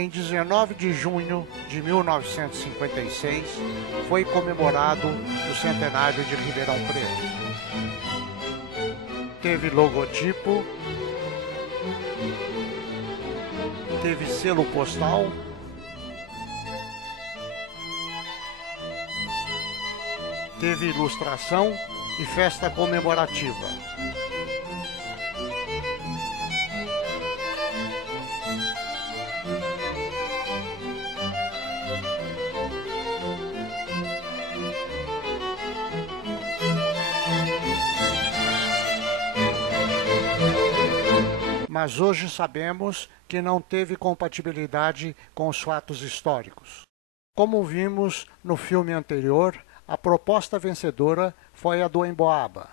Em 19 de junho de 1956, foi comemorado o centenário de Ribeirão Preto. Teve logotipo, teve selo postal, teve ilustração e festa comemorativa. Mas hoje sabemos que não teve compatibilidade com os fatos históricos. Como vimos no filme anterior, a proposta vencedora foi a do Emboaba,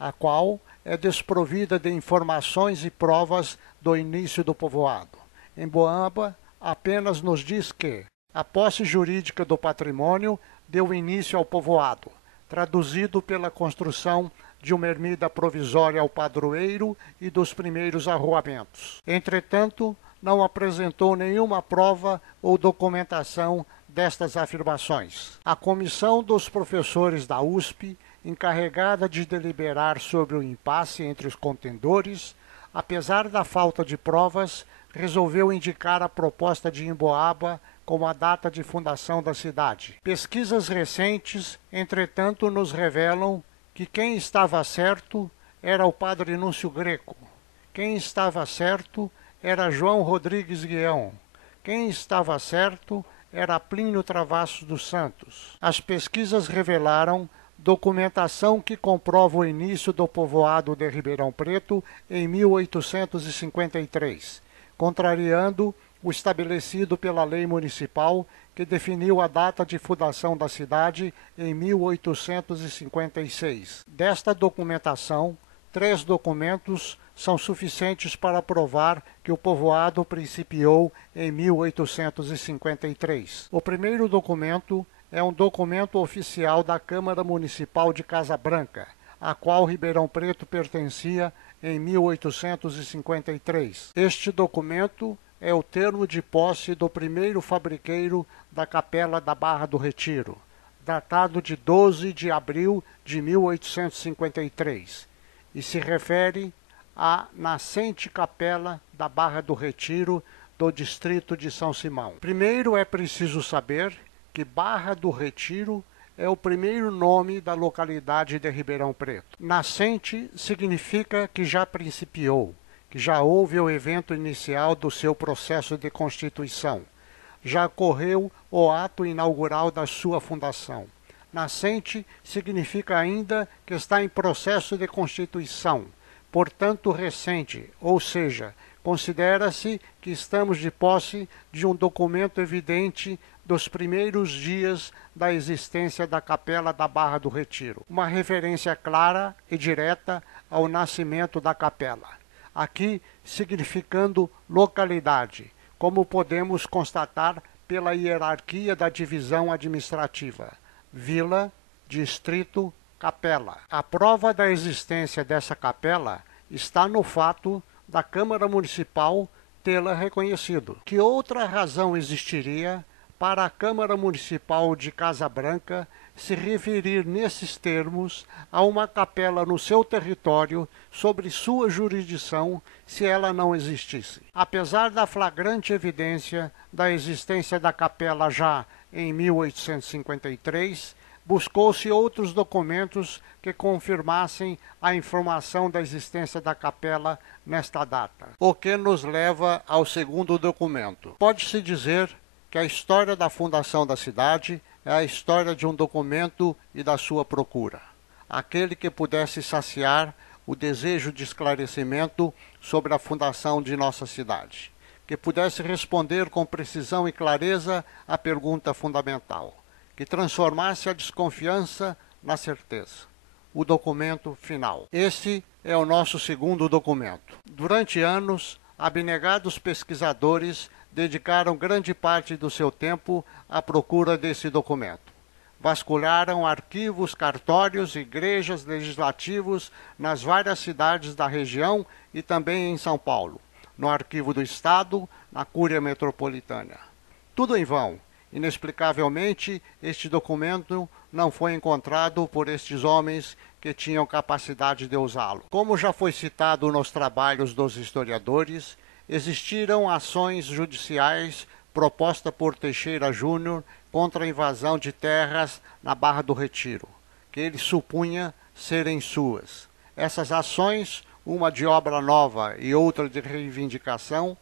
a qual é desprovida de informações e provas do início do povoado. Emboaba apenas nos diz que a posse jurídica do patrimônio deu início ao povoado, traduzido pela construção de uma ermida provisória ao padroeiro e dos primeiros arruamentos. Entretanto, não apresentou nenhuma prova ou documentação destas afirmações. A comissão dos professores da USP, encarregada de deliberar sobre o impasse entre os contendores, apesar da falta de provas, resolveu indicar a proposta de Emboaba como a data de fundação da cidade. Pesquisas recentes, entretanto, nos revelam que quem estava certo era o padre Núncio Greco. Quem estava certo era João Rodrigues Guião. Quem estava certo era Plínio Travassos dos Santos. As pesquisas revelaram documentação que comprova o início do povoado de Ribeirão Preto em 1853, contrariando o estabelecido pela lei municipal que definiu a data de fundação da cidade em 1856. Desta documentação, 3 documentos são suficientes para provar que o povoado principiou em 1853. O primeiro documento é um documento oficial da Câmara Municipal de Casa Branca, a qual Ribeirão Preto pertencia em 1853. Este documento é o termo de posse do primeiro fabriqueiro da Capela da Barra do Retiro, datado de 12 de abril de 1853, e se refere à nascente Capela da Barra do Retiro do distrito de São Simão. Primeiro é preciso saber que Barra do Retiro é o primeiro nome da localidade de Ribeirão Preto. Nascente significa que já principiou, que já houve o evento inicial do seu processo de constituição. Já ocorreu o ato inaugural da sua fundação. Nascente significa ainda que está em processo de constituição, portanto recente, ou seja, considera-se que estamos de posse de um documento evidente dos primeiros dias da existência da Capela da Barra do Retiro. Uma referência clara e direta ao nascimento da capela. Aqui significando localidade, como podemos constatar pela hierarquia da divisão administrativa: vila, distrito, capela. A prova da existência dessa capela está no fato da Câmara Municipal tê-la reconhecido. Que outra razão existiria para a Câmara Municipal de Casa Branca se referir nesses termos a uma capela no seu território sobre sua jurisdição se ela não existisse? Apesar da flagrante evidência da existência da capela já em 1853, buscou-se outros documentos que confirmassem a informação da existência da capela nesta data. O que nos leva ao segundo documento. Pode-se dizer que a história da fundação da cidade é a história de um documento e da sua procura. Aquele que pudesse saciar o desejo de esclarecimento sobre a fundação de nossa cidade. Que pudesse responder com precisão e clareza à pergunta fundamental. Que transformasse a desconfiança na certeza. O documento final. Esse é o nosso segundo documento. Durante anos, abnegados pesquisadores dedicaram grande parte do seu tempo à procura desse documento. Vasculharam arquivos, cartórios, igrejas, legislativos nas várias cidades da região e também em São Paulo. no Arquivo do Estado, na Cúria Metropolitana. Tudo em vão. Inexplicavelmente, este documento não foi encontrado por estes homens que tinham capacidade de usá-lo. Como já foi citado nos trabalhos dos historiadores, existiram ações judiciais propostas por Teixeira Júnior contra a invasão de terras na Barra do Retiro, que ele supunha serem suas. Essas ações, uma de obra nova e outra de reivindicação,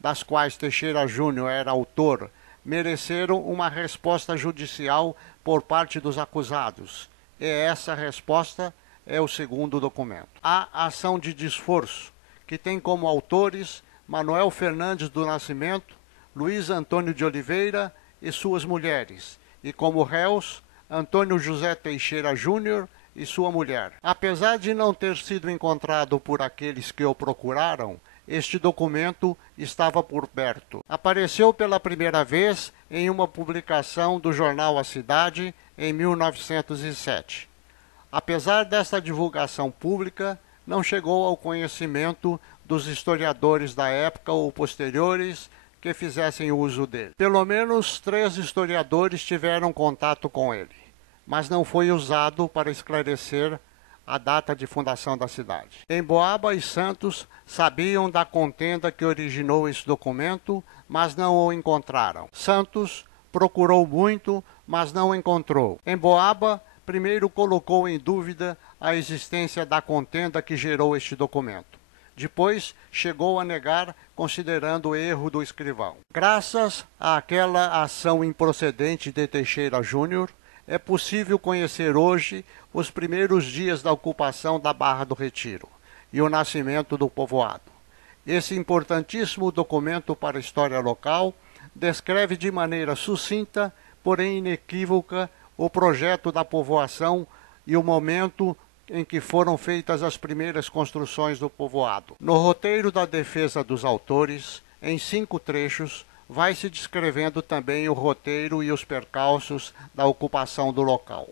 das quais Teixeira Júnior era autor, mereceram uma resposta judicial por parte dos acusados. E essa resposta é o segundo documento. A ação de desforço, que tem como autores Manuel Fernandes do Nascimento, Luiz Antônio de Oliveira e suas mulheres, e como réus, Antônio José Teixeira Júnior e sua mulher. Apesar de não ter sido encontrado por aqueles que o procuraram, este documento estava por perto. Apareceu pela primeira vez em uma publicação do jornal A Cidade em 1907. Apesar desta divulgação pública, não chegou ao conhecimento dos historiadores da época ou posteriores que fizessem uso dele. Pelo menos 3 historiadores tiveram contato com ele, mas não foi usado para esclarecer a data de fundação da cidade. Emboaba e Santos sabiam da contenda que originou esse documento, mas não o encontraram. Santos procurou muito, mas não encontrou. Emboaba primeiro colocou em dúvida a existência da contenda que gerou este documento. Depois chegou a negar, considerando o erro do escrivão. Graças àquela ação improcedente de Teixeira Júnior, é possível conhecer hoje os primeiros dias da ocupação da Barra do Retiro e o nascimento do povoado. Esse importantíssimo documento para a história local descreve de maneira sucinta, porém inequívoca, o projeto da povoação e o momento em que foram feitas as primeiras construções do povoado. No roteiro da defesa dos autores, em 5 trechos, vai-se descrevendo também o roteiro e os percalços da ocupação do local.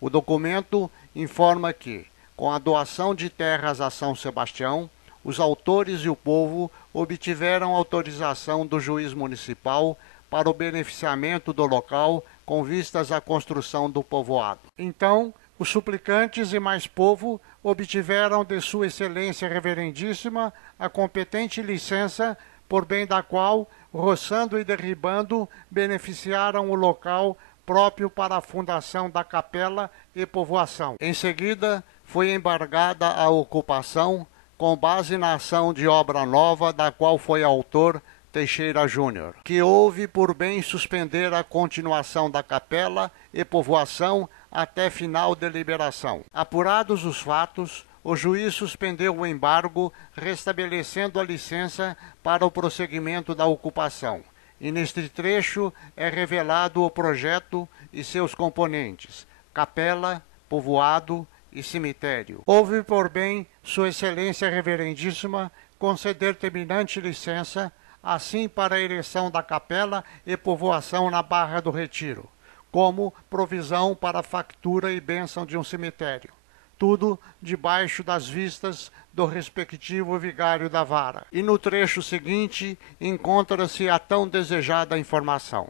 O documento informa que, com a doação de terras a São Sebastião, os autores e o povo obtiveram autorização do juiz municipal para o beneficiamento do local com vistas à construção do povoado. Então, os suplicantes e mais povo obtiveram de Sua Excelência Reverendíssima a competente licença por bem da qual, roçando e derribando, beneficiaram o local próprio para a fundação da capela e povoação. Em seguida, foi embargada a ocupação, com base na ação de obra nova da qual foi autor Teixeira Júnior, que houve por bem suspender a continuação da capela e povoação até final deliberação. Apurados os fatos, o juiz suspendeu o embargo, restabelecendo a licença para o prosseguimento da ocupação. E neste trecho é revelado o projeto e seus componentes: capela, povoado e cemitério. Houve por bem Sua Excelência Reverendíssima conceder terminante licença, assim para a ereção da capela e povoação na Barra do Retiro, como provisão para a factura e bênção de um cemitério. Tudo debaixo das vistas do respectivo vigário da vara. E no trecho seguinte encontra-se a tão desejada informação: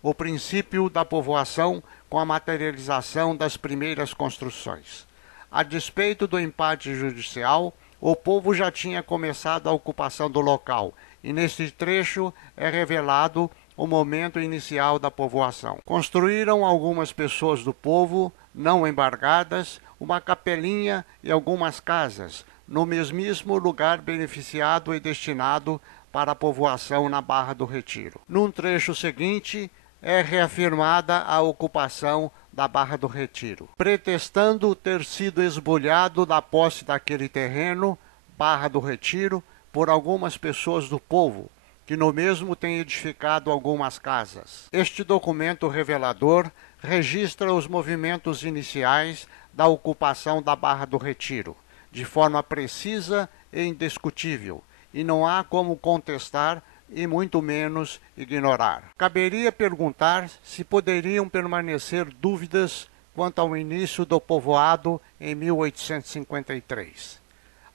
o princípio da povoação com a materialização das primeiras construções. A despeito do empate judicial, o povo já tinha começado a ocupação do local, e neste trecho é revelado o momento inicial da povoação. Construíram algumas pessoas do povo, não embargadas, uma capelinha e algumas casas, no mesmíssimo lugar beneficiado e destinado para a povoação na Barra do Retiro. Num trecho seguinte, é reafirmada a ocupação da Barra do Retiro, pretextando ter sido esbulhado da posse daquele terreno, Barra do Retiro, por algumas pessoas do povo, que no mesmo têm edificado algumas casas. Este documento revelador registra os movimentos iniciais da ocupação da Barra do Retiro, de forma precisa e indiscutível, e não há como contestar e muito menos ignorar. Caberia perguntar se poderiam permanecer dúvidas quanto ao início do povoado em 1853.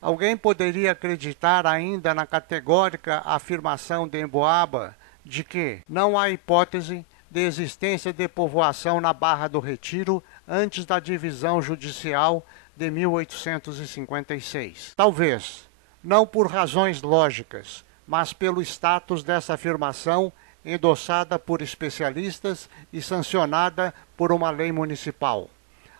Alguém poderia acreditar ainda na categórica afirmação de Emboaba de que não há hipótese de existência de povoação na Barra do Retiro antes da divisão judicial de 1856. Talvez, não por razões lógicas, mas pelo status dessa afirmação endossada por especialistas e sancionada por uma lei municipal.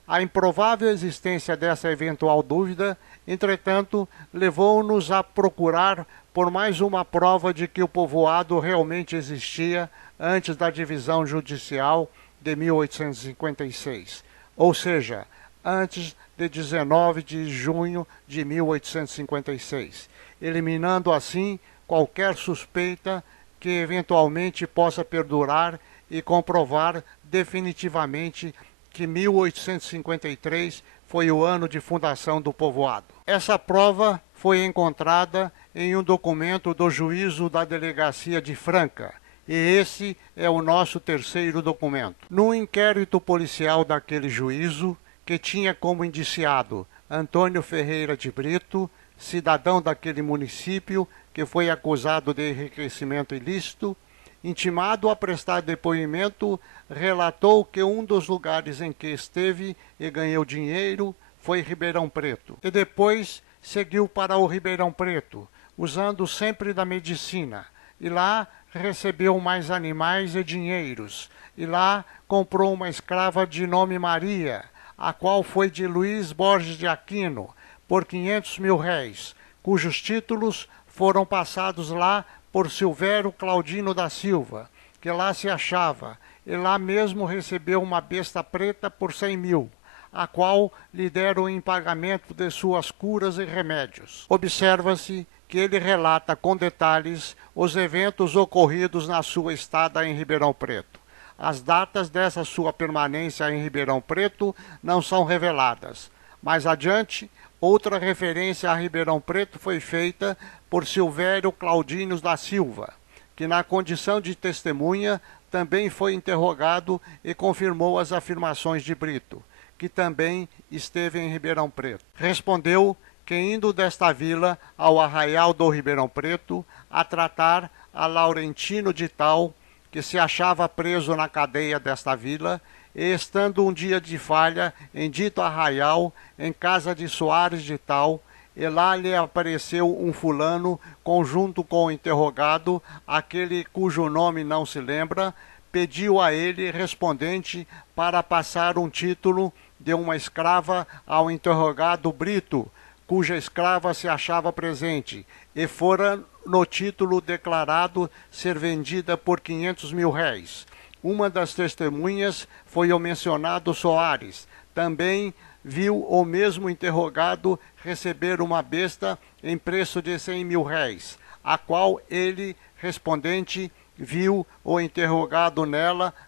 A improvável existência dessa eventual dúvida, entretanto, levou-nos a procurar por mais uma prova de que o povoado realmente existia antes da divisão judicial de 1856, ou seja, antes de 19 de junho de 1856, eliminando assim qualquer suspeita que eventualmente possa perdurar e comprovar definitivamente que 1853 foi o ano de fundação do povoado. Essa prova foi encontrada em um documento do juízo da delegacia de Franca, e esse é o nosso terceiro documento. No inquérito policial daquele juízo, que tinha como indiciado Antônio Ferreira de Brito, cidadão daquele município que foi acusado de enriquecimento ilícito, intimado a prestar depoimento, relatou que um dos lugares em que esteve e ganhou dinheiro foi Ribeirão Preto. E depois seguiu para o Ribeirão Preto, usando sempre da medicina. E lá recebeu mais animais e dinheiros. E lá comprou uma escrava de nome Maria, a qual foi de Luiz Borges de Aquino, por 500 mil réis, cujos títulos foram passados lá por Silvério Claudino da Silva, que lá se achava, e lá mesmo recebeu uma besta preta por 100 mil, a qual lhe deram em pagamento de suas curas e remédios. Observa-se que ele relata com detalhes os eventos ocorridos na sua estada em Ribeirão Preto. As datas dessa sua permanência em Ribeirão Preto não são reveladas. Mais adiante, outra referência a Ribeirão Preto foi feita por Silvério Claudino da Silva, que na condição de testemunha também foi interrogado e confirmou as afirmações de Brito, que também esteve em Ribeirão Preto. Respondeu que indo desta vila ao arraial do Ribeirão Preto a tratar a Laurentino de Tal, que se achava preso na cadeia desta vila, e estando um dia de falha em dito arraial, em casa de Soares de Tal, e lá lhe apareceu um fulano, conjunto com o interrogado, aquele cujo nome não se lembra, pediu a ele, respondente, para passar um título de uma escrava ao interrogado Brito, cuja escrava se achava presente, e fora no título declarado ser vendida por 500 mil réis. Uma das testemunhas foi o mencionado Soares. Também viu o mesmo interrogado receber uma besta em preço de 100 mil réis, a qual ele, respondente, viu o interrogado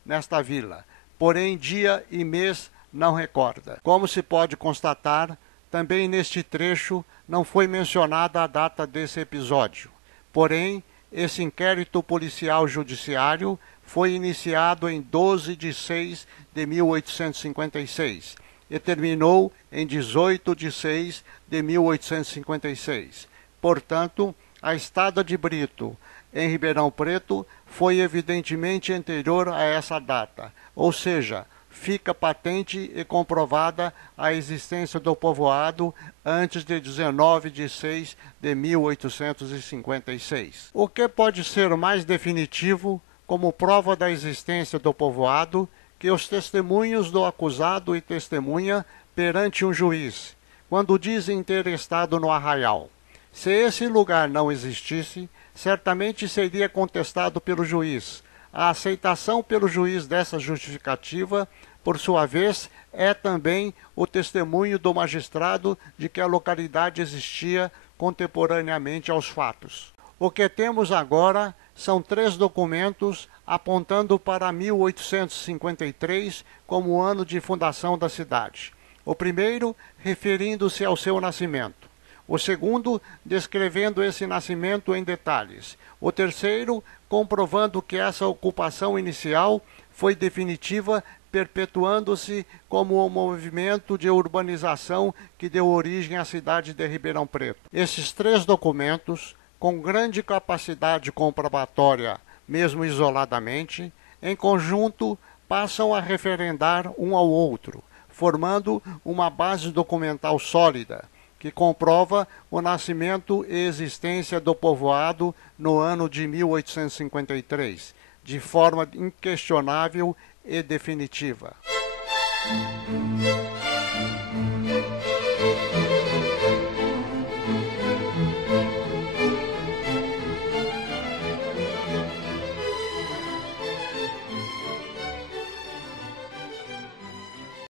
nesta vila. Porém, dia e mês não recorda. Como se pode constatar, também neste trecho não foi mencionada a data desse episódio. Porém, esse inquérito policial judiciário foi iniciado em 12 de 6 de 1856 e terminou em 18 de 6 de 1856. Portanto, a estada de Brito em Ribeirão Preto foi evidentemente anterior a essa data, ou seja, fica patente e comprovada a existência do povoado antes de 19 de 6 de 1856. O que pode ser mais definitivo como prova da existência do povoado que os testemunhos do acusado e testemunha perante um juiz, quando dizem ter estado no arraial. Se esse lugar não existisse, certamente seria contestado pelo juiz. A aceitação pelo juiz dessa justificativa, por sua vez, é também o testemunho do magistrado de que a localidade existia contemporaneamente aos fatos. O que temos agora são 3 documentos apontando para 1853 como o ano de fundação da cidade. O primeiro, referindo-se ao seu nascimento. O segundo, descrevendo esse nascimento em detalhes. O terceiro, comprovando que essa ocupação inicial foi definitiva perpetuando-se como o movimento de urbanização que deu origem à cidade de Ribeirão Preto. Esses três documentos, com grande capacidade comprobatória, mesmo isoladamente, em conjunto passam a referendar um ao outro, formando uma base documental sólida, que comprova o nascimento e existência do povoado no ano de 1853, de forma inquestionável e definitiva.